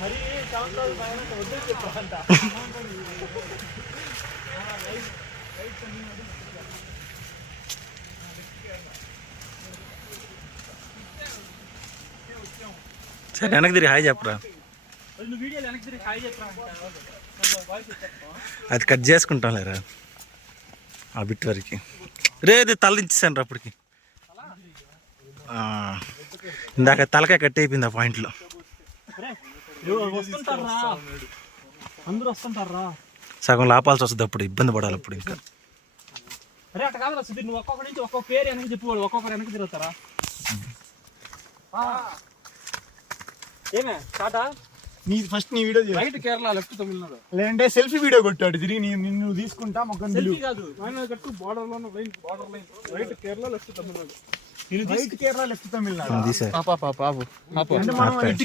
హరి చాంతాలు పైన వద్దు చెప్పంట. సరే వెనక్కి తిరిగి హాయ్ చెప్పరా. వీడియోలు వెనక్కి తిరిగి హాయ్ చెప్పరా. అది కట్ చేసుకుంటాం లేరా ఆ బిట్ వరకు. రేది తలదించేసాను రా అప్పటికి. ఇందాక తలకాయ కట్ అయిపోయింది ఆ పాయింట్లో. అందరూ వస్తుంటారా. సగం లాపాల్సి వస్తుంది, అప్పుడు ఇబ్బంది పడాలి అప్పుడు ఇంకా. అరే అట్ట కాదు సుధీర్, నువ్వు ఒక్కొక్కడి నుంచి ఒక్కొక్క పేరు వెనక్కి చెప్పేవాడు, ఒక్కొక్కరు వెనక్కి తిరుగుతారా. ఏమే టాటా నీ ఫస్ట్ నీ video right Kerala left Tamil Nadu. లేదంటే సెల్ఫీ వీడియో కొట్టాడు తిరిగి నిన్ను తీసుకుంటా మొక్కను సెల్ఫీ కాదు, కట్టు బార్డర్ లో line, border line right Kerala left Tamil Nadu. Right Kerala left Tamil Nadu. తీసే పాప అంటే మనం ఇటు